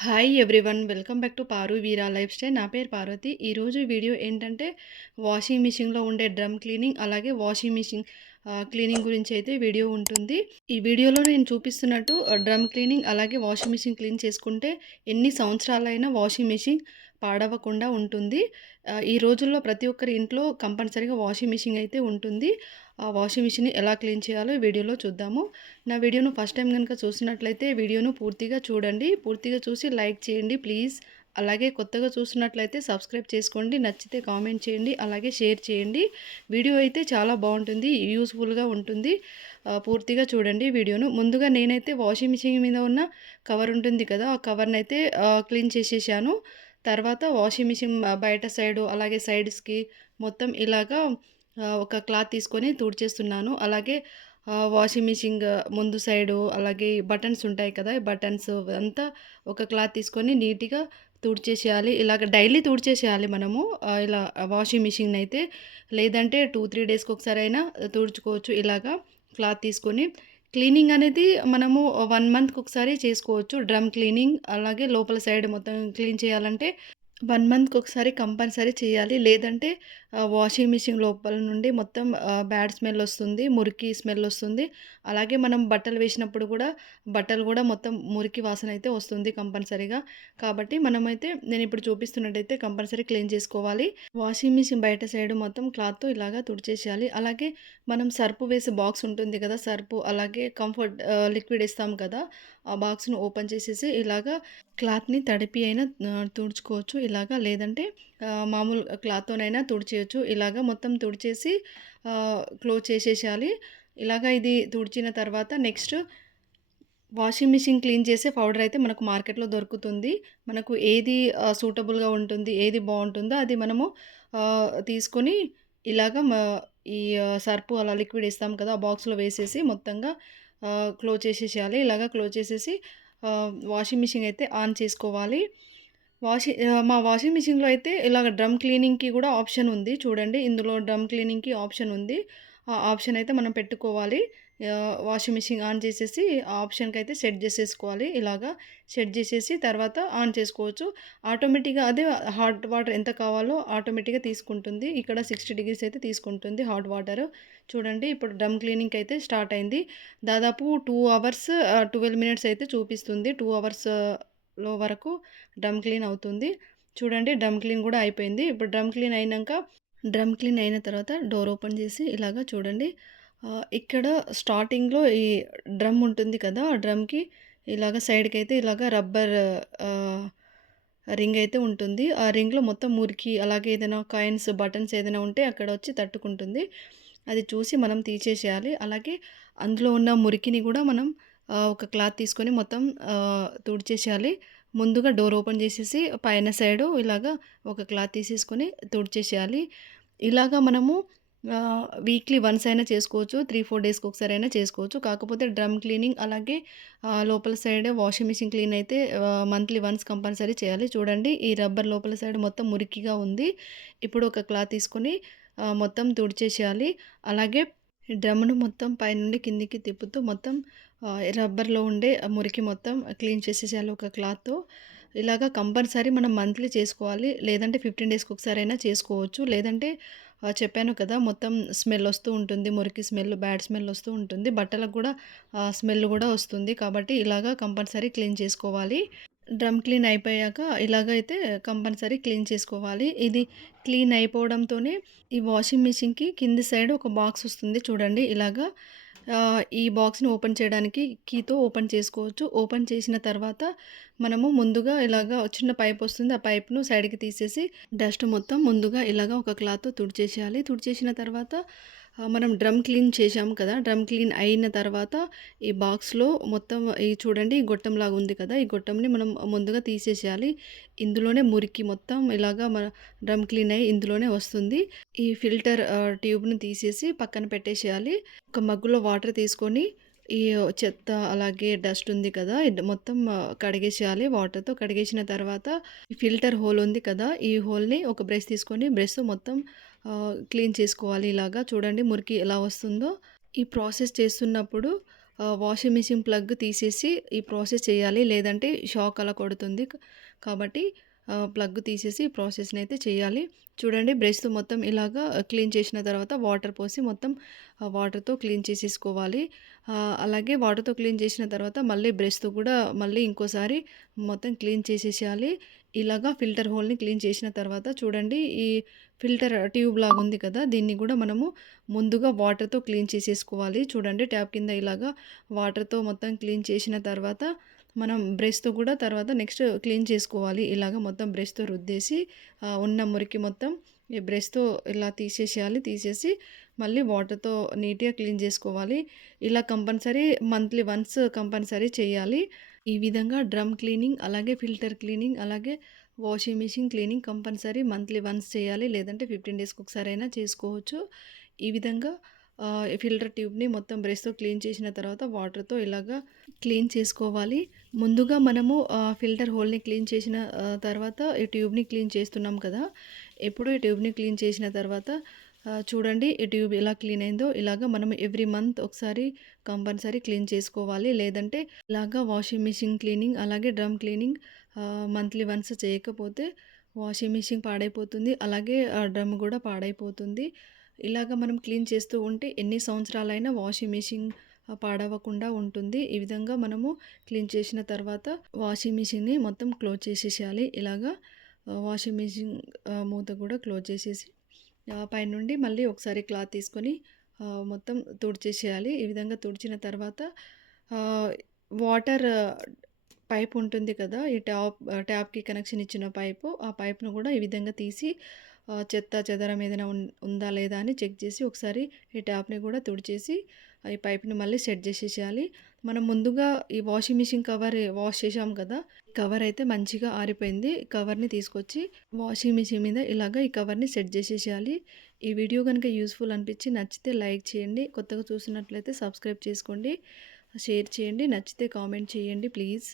Hi everyone, welcome back to Paru Veera life style. నా పేరు పార్వతి. ఈరోజు వీడియో ఏంటంటే వాషింగ్ మిషన్లో ఉండే డ్రమ్ క్లీనింగ్, అలాగే వాషింగ్ మిషన్ క్లీనింగ్ గురించి అయితే వీడియో ఉంటుంది. ఈ వీడియోలో నేను చూపిస్తున్నట్టు డ్రమ్ క్లీనింగ్ అలాగే వాషింగ్ మిషన్ క్లీన్ చేసుకుంటే ఎన్ని సంవత్సరాలైనా వాషింగ్ మిషన్ పాడవకుండా ఉంటుంది. ఈ రోజుల్లో ప్రతి ఒక్కరి ఇంట్లో కంపల్సరీగా వాషింగ్ మిషన్ అయితే ఉంటుంది. ఆ వాషింగ్ మిషన్ని ఎలా క్లీన్ చేయాలో ఈ వీడియోలో చూద్దాము. నా వీడియోను ఫస్ట్ టైం కనుక చూసినట్లయితే వీడియోను పూర్తిగా చూడండి. పూర్తిగా చూసి లైక్ చేయండి ప్లీజ్. అలాగే కొత్తగా చూస్తున్నట్లయితే సబ్స్క్రైబ్ చేసుకోండి. నచ్చితే కామెంట్ చేయండి, అలాగే షేర్ చేయండి. వీడియో అయితే చాలా బాగుంటుంది, యూస్ఫుల్గా ఉంటుంది. పూర్తిగా చూడండి వీడియోను. ముందుగా నేనైతే వాషింగ్ మిషన్ మీద ఉన్న కవర్ ఉంటుంది కదా, ఆ కవర్ని అయితే క్లీన్ చేసేసాను. తర్వాత వాషింగ్ మిషన్ బయట సైడు అలాగే సైడ్స్కి మొత్తం ఇలాగా ఒక క్లాత్ తీసుకొని తుడిచేస్తున్నాను. అలాగే వాషింగ్ మిషన్ ముందు సైడు అలాగే బటన్స్ ఉంటాయి కదా, ఈ బటన్స్ అంతా ఒక క్లాత్ తీసుకొని నీట్గా తుడిచేసేయాలి. ఇలాగ డైలీ తుడిచేసేయాలి మనము ఇలా వాషింగ్ మిషన్ అయితే. లేదంటే 2-3 డేస్కి ఒకసారి అయినా తుడుచుకోవచ్చు. ఇలాగా క్లాత్ తీసుకొని క్లీనింగ్ అనేది మనము 1 మంత్కి ఒకసారి చేసుకోవచ్చు. డ్రమ్ క్లీనింగ్ అలాగే లోపల సైడ్ మొత్తం క్లీన్ చేయాలంటే 1 మంత్‌కి ఒకసారి కంపల్సరీ చేయాలి. లేదంటే వాషింగ్ మిషన్ లోపల నుండి మొత్తం బ్యాడ్ స్మెల్ వస్తుంది. మురికి స్మెల్ వస్తుంది. అలాగే మనం బట్టలు వేసినప్పుడు కూడా బట్టలు కూడా మొత్తం మురికి వాసన అయితే వస్తుంది కంపల్సరీగా. కాబట్టి మనమైతే నేను ఇప్పుడు చూపిస్తున్నట్టయితే కంపల్సరీ క్లీన్ చేసుకోవాలి. వాషింగ్ మిషన్ బయట సైడ్ మొత్తం క్లాత్‌తో ఇలాగా తుడిచేసేయాలి. అలాగే మనం సర్ఫ్ వేసే బాక్స్ ఉంటుంది కదా, సర్ఫ్ అలాగే కంఫర్ట్ లిక్విడ్ ఇస్తాం కదా, ఆ బాక్స్‌ను ఓపెన్ చేసేసి ఇలాగా క్లాత్‌ని తడిపి అయినా తుడుచుకోవచ్చు ఇలాగా. లేదంటే మామూలు క్లాత్తోనైనా తుడిచేయొచ్చు. ఇలాగ మొత్తం తుడిచేసి క్లోజ్ చేసేసేయాలి. ఇలాగ ఇది తుడిచిన తర్వాత నెక్స్ట్ వాషింగ్ మిషన్ క్లీన్ చేసే పౌడర్ అయితే మనకు మార్కెట్‌లో దొరుకుతుంది. మనకు ఏది సూటబుల్‌గా ఉంటుంది, ఏది బావుంటుందో అది మనము తీసుకొని ఇలాగ ఈ సర్పు అలా లిక్విడ్ ఇస్తాం కదా, ఆ బాక్స్‌లో వేసేసి మొత్తంగా క్లోజ్ చేసేసేయాలి. ఇలాగ క్లోజ్ చేసేసి వాషింగ్ మిషన్ అయితే ఆన్ చేసుకోవాలి. మా వాషింగ్ మిషన్‌లో అయితే ఇలాగ డ్రమ్ క్లీనింగ్‌కి కూడా ఆప్షన్ ఉంది. చూడండి, ఇందులో డ్రమ్ క్లీనింగ్‌కి ఆప్షన్ ఉంది. ఆ ఆప్షన్ అయితే మనం పెట్టుకోవాలి. వాషింగ్ మిషన్ ఆన్ చేసేసి ఆ ఆప్షన్‌కైతే సెట్ చేసేసుకోవాలి. ఇలాగా సెట్ చేసేసి తర్వాత ఆన్ చేసుకోవచ్చు. ఆటోమేటిక్‌గా అదే హాట్ వాటర్ ఎంత కావాలో ఆటోమేటిక్‌గా తీసుకుంటుంది. ఇక్కడ 60 డిగ్రీస్ అయితే తీసుకుంటుంది హాట్ వాటర్. చూడండి, ఇప్పుడు డ్రమ్ క్లీనింగ్ అయితే స్టార్ట్ అయింది. దాదాపు 2 అవర్స్ 12 మినిట్స్ అయితే చూపిస్తుంది. 2 అవర్స్‌లో వరకు డ్రమ్ క్లీన్ అవుతుంది. చూడండి, డ్రమ్ క్లీన్ కూడా అయిపోయింది. ఇప్పుడు డ్రమ్ క్లీన్ అయిన తర్వాత డోర్ ఓపెన్ చేసి ఇలాగ చూడండి, ఇక్కడ స్టార్టింగ్‌లో ఈ డ్రమ్ ఉంటుంది కదా, ఆ డ్రమ్‌కి ఇలాగ సైడ్‌కైతే ఇలాగ రబ్బర్ ఆహ్, రింగ్ అయితే ఉంటుంది. ఆ రింగ్‌లో మొత్తం మురికి అలాగే ఏదైనా కాయిన్స్, బటన్స్ ఏదైనా ఉంటే అక్కడ వచ్చి తట్టుకుంటుంది. అది చూసి మనం తీసేసేయాలి. అలాగే అందులో ఉన్న మురికిని కూడా మనం ఒక క్లాత్ తీసుకొని మొత్తం తుడిచేసేయాలి. ముందుగా డోర్ ఓపెన్ చేసేసి పైన సైడు ఇలాగ ఒక క్లాత్ తీసేసుకొని తుడిచేసేయాలి. ఇలాగ మనము వీక్లీ వన్స్ అయినా చేసుకోవచ్చు. 3-4 డేస్‌కి ఒకసారైనా చేసుకోవచ్చు. కాకపోతే డ్రమ్ క్లీనింగ్ అలాగే లోపల సైడ్ వాషింగ్ మిషన్ క్లీన్ అయితే మంత్లీ వన్స్ కంపల్సరీ చేయాలి. చూడండి, ఈ రబ్బర్ లోపల సైడ్ మొత్తం మురికిగా ఉంది. ఇప్పుడు ఒక క్లాత్ తీసుకొని మొత్తం తుడిచేసేయాలి. అలాగే డ్రమ్‌ను మొత్తం పైనుండి కిందికి తిప్పుతూ మొత్తం రబ్బర్‌లో ఉండే మురికి మొత్తం క్లీన్ చేసేసేయాలి ఒక క్లాత్‌తో. ఇలాగ కంపల్సరీ మనం మంత్లీ చేసుకోవాలి. లేదంటే 15 డేస్‌కి ఒకసారైనా చేసుకోవచ్చు. లేదంటే చెప్పాను కదా, మొత్తం స్మెల్ వస్తూ ఉంటుంది. మురికి స్మెల్, బ్యాడ్ స్మెల్ వస్తూ ఉంటుంది. బట్టలకు కూడా స్మెల్ కూడా వస్తుంది. కాబట్టి ఇలాగ కంపల్సరీ క్లీన్ చేసుకోవాలి. డ్రమ్ క్లీన్ అయిపోయాక ఇలాగైతే కంపల్సరీ క్లీన్ చేసుకోవాలి. ఇది క్లీన్ అయిపోవడంతోనే ఈ వాషింగ్ మిషన్‌కి కింది సైడ్ ఒక బాక్స్ వస్తుంది చూడండి ఇలాగా. ఈ బాక్స్‌ని ఓపెన్ చేయడానికి కీతో ఓపెన్ చేసుకోవచ్చు. ఓపెన్ చేసిన తర్వాత మనము ముందుగా ఇలాగా చిన్న పైప్ వస్తుంది. ఆ పైప్‌ను సైడ్‌కి తీసేసి డస్ట్ మొత్తం ముందుగా ఇలాగా ఒక క్లాత్‌తో తుడిచేసేయాలి. తుడిచేసిన తర్వాత మనం డ్రమ్ క్లీన్ చేశాము కదా, డ్రమ్ క్లీన్ అయిన తర్వాత ఈ బాక్స్‌లో మొత్తం ఈ చూడండి, ఈ గొట్టంలాగా ఉంది కదా, ఈ గొట్టంని మనం ముందుగా తీసేసేయాలి. ఇందులోనే మురికి మొత్తం ఇలాగా మన డ్రమ్ క్లీన్ అయ్యి ఇందులోనే వస్తుంది. ఈ ఫిల్టర్ ట్యూబ్‌ని తీసేసి పక్కన పెట్టేసేయాలి. ఒక మగ్గులో వాటర్ తీసుకొని ఈ చెత్త అలాగే డస్ట్ ఉంది కదా, ఇది మొత్తం కడిగేసేయాలి. వాటర్‌తో కడిగేసిన తర్వాత ఈ ఫిల్టర్ హోల్ ఉంది కదా, ఈ హోల్‌ని ఒక బ్రష్ తీసుకొని బ్రష్‌తో మొత్తం క్లీన్ చేసుకోవాలి. ఇలాగా చూడండి మురికి ఎలా వస్తుందో. ఈ ప్రాసెస్ చేస్తున్నప్పుడు వాషింగ్ మిషన్ ప్లగ్ తీసేసి ఈ ప్రాసెస్ చేయాలి. లేదంటే షాక్ అలా కొడుతుంది. కాబట్టి ప్లగ్ తీసేసి ఈ ప్రాసెస్‌నైతే చేయాలి. చూడండి బ్రష్‌తో మొత్తం ఇలాగా క్లీన్ చేసిన తర్వాత వాటర్ పోసి మొత్తం వాటర్‌తో క్లీన్ చేసేసుకోవాలి. అలాగే వాటర్‌తో క్లీన్ చేసిన తర్వాత మళ్ళీ బ్రష్‌తో కూడా మళ్ళీ ఇంకోసారి మొత్తం క్లీన్ చేసేసేయాలి. ఇలాగా ఫిల్టర్ హోల్‌ని క్లీన్ చేసిన తర్వాత చూడండి ఈ ఫిల్టర్ ట్యూబ్ లాగా ఉంది కదా! దీన్ని కూడా మనము ముందుగా వాటర్‌తో క్లీన్ చేసేసుకోవాలి. చూడండి ట్యాప్ కింద ఇలాగా వాటర్‌తో మొత్తం క్లీన్ చేసిన తర్వాత మనం బ్రష్‌తో కూడా తర్వాత నెక్స్ట్ క్లీన్ చేసుకోవాలి. ఇలాగ మొత్తం బ్రష్‌తో రుద్దేసి ఉన్న మురికి మొత్తం ఈ బ్రష్‌తో ఇలా తీసేసేయాలి. తీసేసి మళ్ళీ వాటర్‌తో నీట్‌గా క్లీన్ చేసుకోవాలి. ఇలా కంపల్సరీ మంత్లీ వన్స్ కంపల్సరీ చేయాలి. ఈ విధంగా డ్రమ్ క్లీనింగ్, అలాగే ఫిల్టర్ క్లీనింగ్, అలాగే washing machine cleaning compulsory monthly once చేయాలి. లేదంటే 15 డేస్‌కి ఒకసారైనా చేసుకోవచ్చు. ఈ విధంగా ఫిల్టర్ ట్యూబ్‌ని మొత్తం బ్రష్‌తో క్లీన్ చేసిన తర్వాత వాటర్‌తో ఇలాగా క్లీన్ చేసుకోవాలి. ముందుగా మనము ఫిల్టర్ హోల్‌ని క్లీన్ చేసిన తర్వాత ఈ ట్యూబ్‌ని క్లీన్ చేస్తున్నాం కదా! ఎప్పుడు ఈ ట్యూబ్‌ని క్లీన్ చేసిన తర్వాత చూడండి ఈ ట్యూబ్ ఎలా క్లీన్ అయిందో ఇలాగా మనం ఎవ్రీ మంత్ ఒకసారి కంపల్సరీ క్లీన్ చేసుకోవాలి. లేదంటే ఇలాగా వాషింగ్ మిషన్ క్లీనింగ్, అలాగే డ్రమ్ క్లీనింగ్ మంత్లీ వన్స్ చేయకపోతే వాషింగ్ మిషన్ పాడైపోతుంది. అలాగే డ్రమ్ కూడా పాడైపోతుంది. ఇలాగ మనం క్లీన్ చేస్తూ ఉంటే ఎన్ని సంవత్సరాలైనా వాషింగ్ మిషన్ పాడవకుండా ఉంటుంది. ఈ విధంగా మనము క్లీన్ చేసిన తర్వాత వాషింగ్ మిషన్‌ని మొత్తం క్లోజ్ చేసేసేయాలి. ఇలాగా వాషింగ్ మిషన్ మూత కూడా క్లోజ్ చేసేసి పైనుండి మళ్ళీ ఒకసారి క్లాత్ తీసుకొని మొత్తం తుడిచేసేయాలి. ఈ విధంగా తుడిచిన తర్వాత ఆహ్, వాటర్ పైప్ ఉంటుంది కదా! ఈ ట్యాప్‌కి కనెక్షన్ ఇచ్చిన పైపు, ఆ పైప్‌ను కూడా ఈ విధంగా తీసి చెత్త చెదారం ఏదైనా ఉందా లేదా అని చెక్ చేసి ఒకసారి ఈ ట్యాప్‌ని కూడా తుడిచేసి ఈ పైప్‌ని మళ్ళీ సెట్ చేసేసేయాలి. మనం ముందుగా ఈ వాషింగ్ మిషన్ కవర్ వాష్ చేసాం కదా! కవర్ అయితే మంచిగా ఆరిపోయింది. కవర్‌ని తీసుకొచ్చి వాషింగ్ మిషన్ మీద ఇలాగ ఈ కవర్‌ని సెట్ చేసేసేయాలి. ఈ వీడియో గనుక యూజ్‌ఫుల్ అనిపించి నచ్చితే లైక్ చేయండి. కొత్తగా చూసినట్లయితే సబ్స్క్రైబ్ చేసుకోండి. షేర్ చేయండి. నచ్చితే కామెంట్ చేయండి ప్లీజ్.